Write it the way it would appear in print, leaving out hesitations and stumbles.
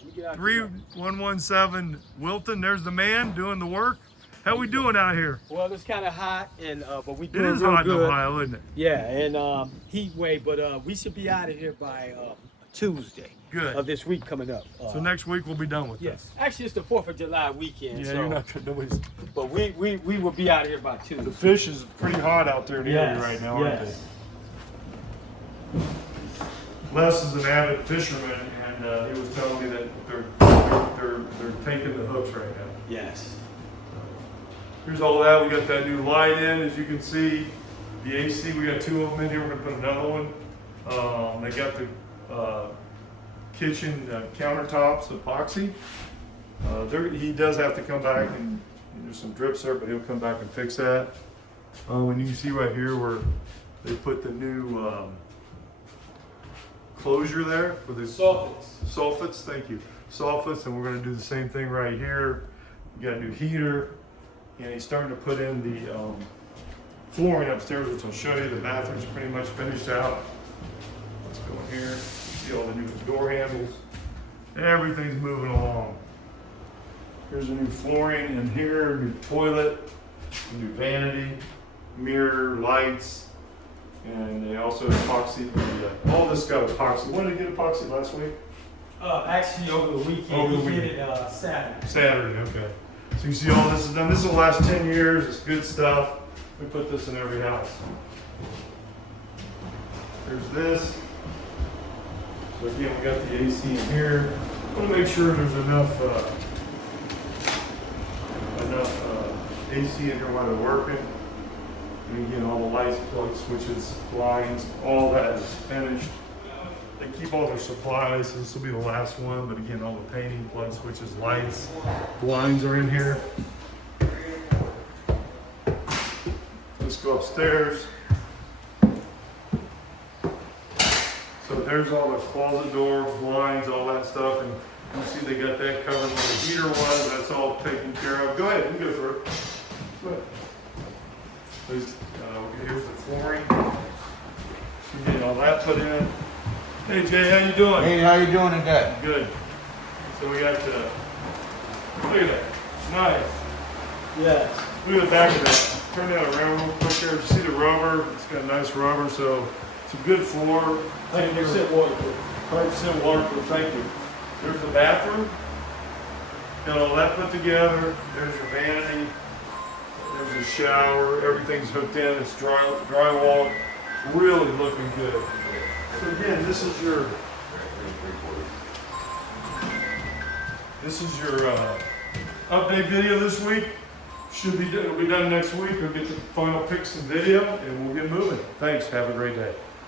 3117 Wilton. There's the man doing the work. How we doing out here? Well, it's kind of hot, and but we It doing is real hot in good. Ohio, isn't it? Yeah, and heat wave, but we should be out of here by Tuesday. Good. Of this week coming up. So next week we'll be done with Yes. this. Actually, it's the 4th of July weekend. Yeah, so, you're not gonna nobody's. But we will be out of here by Tuesday. The fish is pretty hot out there in the area right now, aren't yes. they? Les is an avid fisherman, and he was telling me that they're taking the hooks right now. Yes. Here's all that. We got that new light in, as you can see. The AC, we got 2 of them in here. We're gonna put another one. They got the kitchen countertops, epoxy. He does have to come back and there's some drips there, but he'll come back and fix that. And you can see right here where they put the new closure there for the Soffits. Soffits, thank you. Soffits, and we're gonna do the same thing right here. We got a new heater, and he's starting to put in the flooring upstairs, which I'll show you. The bathroom's pretty much finished out. Let's go in here, see all the new door handles. Everything's moving along. Here's a new flooring in here, new toilet, new vanity, mirror, lights, and they also epoxy. All this got epoxy. When did they get epoxy last week? Actually, over the weekend. Over the We weekend. did it Saturday. Saturday, okay. So you see all this is done. This will last 10 years. It's good stuff. We put this in every house. There's this. So again, we got the AC in here. I want to make sure there's enough AC in here while they're working. And again, all the lights, plug switches, blinds, all that is finished. They keep all their supplies, so this will be the last one, but again, all the painting, plug switches, lights, blinds are in here. Let's go upstairs. So there's all the closet door, blinds, all that stuff, and you see they got that covered where the heater was. That's all taken care of. Go ahead, you can go through it. Go ahead. Here's the flooring. You get all that put in. Hey Jay, how you doing? Hey, how you doing today? Good. So we got the, look at that, nice. Yes. Look at the back of that. Turn that around real quick there. You see the rubber? It's got nice rubber, so it's a good floor. 100% waterproof. 100% waterproof, thank you. There's the bathroom. Got all that put together. There's your vanity. There's a shower. Everything's hooked in. It's drywall. Really looking good. So again, this is your update video this week. It'll be done next week. We'll get the final pics and video, and we'll get moving. Thanks. Have a great day.